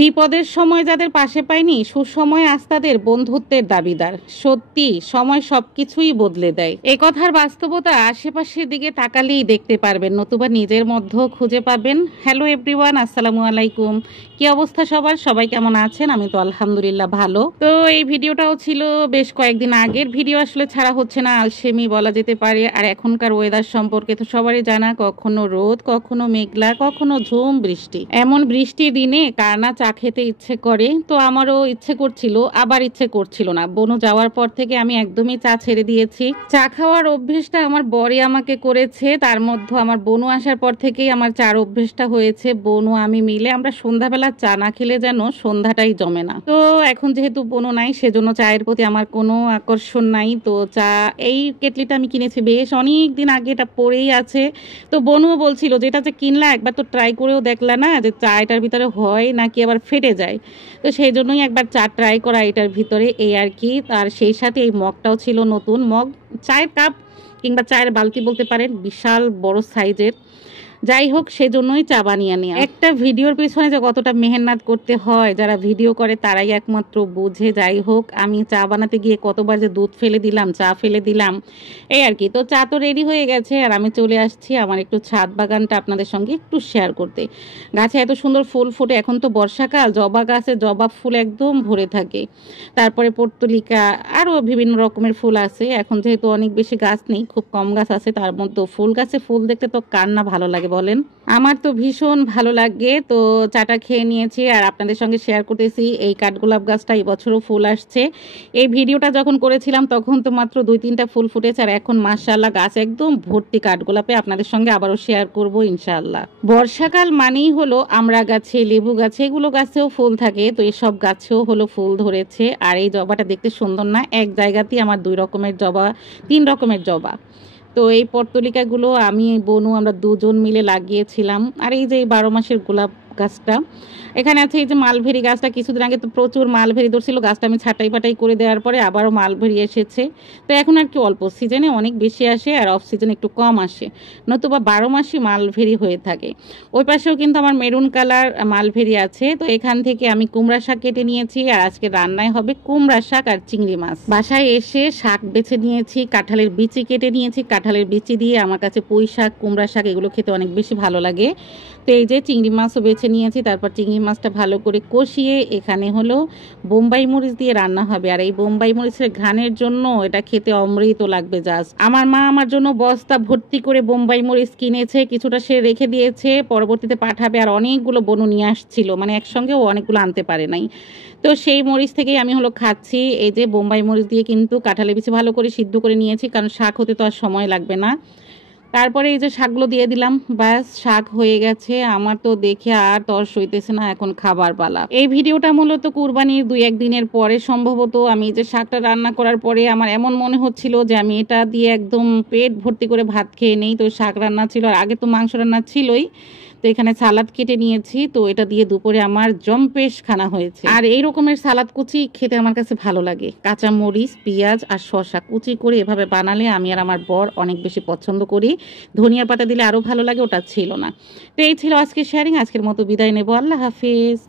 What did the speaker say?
বিপদের সময় যাদের পাশে পাইনি সুসময় আজ তাদের বন্ধুত্বের দাবিদার। সত্যি সময় সবকিছুই বদলে দেয়। এ কথার বাস্তবতা আশেপাশের দিকে তাকালেই দেখতে পারবেন, নতুবা নিজের মধ্যেও খুঁজে পাবেন। হ্যালো এভরিওয়ান, আসসালামু আলাইকুম। কি অবস্থা সবার? সবাই কেমন আছেন? আমি তো আলহামদুলিল্লাহ ভালো। তো এই ভিডিওটাও ছিল বেশ কয়েকদিন আগের ভিডিও, আসলে ছাড়া হচ্ছে না, আলসেমি বলা যেতে পারে। আর এখনকার ওয়েদার সম্পর্কে তো সবারই জানা, কখনো রোদ, কখনো মেঘলা, কখনো ঝুম বৃষ্টি। এমন বৃষ্টির দিনে কার না চা খেতে ইচ্ছে করে। তো আমারও ইচ্ছে করছিল, আবার ইচ্ছে করছিল না। বনু যাওয়ার পর থেকে আমি একদমই চা ছেড়ে দিয়েছি। চা খাওয়ার অভ্যেসটা আমার বরই আমাকে করেছে, তার মধ্যে আমার বনু আসার পর থেকেই আমার চার অভ্যেসটা হয়েছে। বনু আমি মিলে আমরা সন্ধ্যাবেলা চা না খেলে যেন সন্ধ্যাটাই জমে না। তো এখন যেহেতু বনু নাই, সেজন্য চায়ের প্রতি আমার কোনো আকর্ষণ নাই। তো চা, এই কেটলিটা আমি কিনেছি বেশ অনেক দিন আগে, এটা পড়েই আছে। তো বনুও বলছিল যে এটা যে কিনলা, একবার তো ট্রাই করেও দেখলা না যে চা এটার ভিতরে হয় নাকি আবার ফেটে যায়। তো সেই জন্যই একবার চা ট্রাই করা এটার ভিতরে, এই আর কি। আর সেই সাথে এই মগটাও ছিল নতুন মগ, চায়ের কাপ কিংবা চায়ের বালতি বলতে পারেন, বিশাল বড় সাইজের। যাই হোক, সেজন্যই চা বানিয়ে নেওয়া। একটা ভিডিওর পিছনে যে কতটা মেহনত করতে হয়, যারা ভিডিও করে তারাই একমাত্র বোঝে। যাই হোক, আমি চা বানাতে গিয়ে কতবার যে দুধ ফেলে দিলাম, চা ফেলে দিলাম, এই আর কি। তো চা তো রেডি হয়ে গেছে, আর আমি চলে আসছি আমার একটু ছাদ বাগানটা আপনাদের সঙ্গে একটু শেয়ার করতে। গাছে এত সুন্দর ফুল ফোটে, এখন তো বর্ষাকাল, জবা গাছে জবা ফুল একদম ভরে থাকে। তারপরে পর্তুলিকা, আরও বিভিন্ন রকমের ফুল আছে। এখন যেহেতু অনেক বেশি গাছ নেই, খুব কম গাছ আছে, তার মধ্যে ফুল গাছে ফুল দেখতে তো কার না ভালো লাগে বলেন? আমার তো ভীষণ ভালো লাগে। তো চাটা খেয়ে নিয়েছি আর আপনাদের সঙ্গে শেয়ার করতেছি। এই কাঠগোলাপ গাছটা এই বছরও ফুল আসছে। এই ভিডিওটা যখন করেছিলাম তখন তো মাত্র 2-3টা ফুল ফুটেছে, আর এখন মাশাআল্লাহ গাছ একদম ভর্তি কাঠগোলাপে। আপনাদের সঙ্গে আবারও শেয়ার করব ইনশাআল্লাহ। বর্ষাকাল মানেই হলো আমড়া গাছে, লেবু গাছে, এগুলো গাছেও ফুল থাকে। তো এইসব গাছেও হলো ফুল ধরেছে। আর এই জবাটা দেখতে সুন্দর না? এক জায়গাতেই আমার 2 রকমের জবা, 3 রকমের জবা। তো এই পর্তুলিকাগুলো আমি বনু আমরা দুজন মিলে লাগিয়েছিলাম। আর এই যে এই 12 মাসের গোলাপ গাছটা এখানে আছে। এই যে মালভেরি গাছটা, কিছুদিন আগে তো প্রচুর মালভেরি ধরছিল, গাছটা আমি ছাটাই পাটাই করে দেওয়ার পরে আবারও মালভেরি এসেছে। তো এখন আর কি অল্প, সিজনে অনেক বেশি আসে আর অফ সিজনে একটু কম আসে, নতুবা 12 মাসই মালভেরি হয়ে থাকে। ওই পাশেও কিন্তু আমার মেরুন কালার মালভেরি আছে। তো এখান থেকে আমি কুমড়া শাক কেটে নিয়েছি, আর আজকে রান্নায় হবে কুমড়া শাক আর চিংড়ি মাছ। বাসায় এসে শাক বেছে নিয়েছি, কাঁঠালের বিচি কেটে নিয়েছি। কাঁঠালের বিচি দিয়ে আমার কাছে পুঁই শাক, কুমড়া শাক এগুলো খেতে অনেক বেশি ভালো লাগে। তো এই যে চিংড়ি মাছও বেছে নিয়েছি। তারপর চিংড়ি মাছটা ভালো করে কষিয়ে এখানে হলো বোম্বাই মরিচ দিয়ে রান্না হবে। আর এই বোম্বাই মরিচের ঘ্রাণের জন্য এটা খেতে অমৃত লাগবে জাস্ট। আমার মা আমার জন্য বস্তা ভর্তি করে বোম্বাই মরিচ কিনেছে, কিছুটা সে রেখে দিয়েছে, পরবর্তীতে পাঠাবে। আর অনেকগুলো বনু নিয়ে আসছিল, মানে একসঙ্গেও অনেকগুলো আনতে পারে নাই। তো সেই মরিচ থেকেই আমি হলো খাচ্ছি। এই যে বোম্বাই মরিচ দিয়ে কিন্তু কাঁঠালের বিচি ভালো করে সিদ্ধ করে নিয়েছি, কারণ শাক হতে তো আর সময় লাগবে না। তারপরে এই যে শাকগুলো দিয়ে দিলাম, ব্যাস শাক হয়ে গেছে। আমার তো দেখে আর তর সইতেছে না, এখন খাবার পালা। এই ভিডিওটা মূলত কুরবানির 2-1 দিনের পরে সম্ভবত। আমি যে শাকটা রান্না করার পরে আমার এমন মনে হচ্ছিল যে আমি এটা দিয়ে একদম পেট ভর্তি করে ভাত খেয়ে নেই। তো শাক রান্না ছিল, আর আগে তো মাংস রান্না ছিলই। তো এখানে সালাদ কেটে নিয়েছি, তো এটা দিয়ে দুপুরে আমার জম্পেশ খানা হয়েছে। আর এই রকমের সালাদ কুচি খেতে আমার কাছে ভালো লাগে। কাঁচা মরিচ, পেঁয়াজ আর শসা কুচি করে এভাবে বানালে আমি আর আমার বর অনেক বেশি পছন্দ করি। ধনিয়া পাতা দিলে আরও ভালো লাগে, ওটা ছিল না। তো এই ছিল আজকে শেয়ারিং। আজকের মতো বিদায় নেব, আল্লাহ হাফিজ।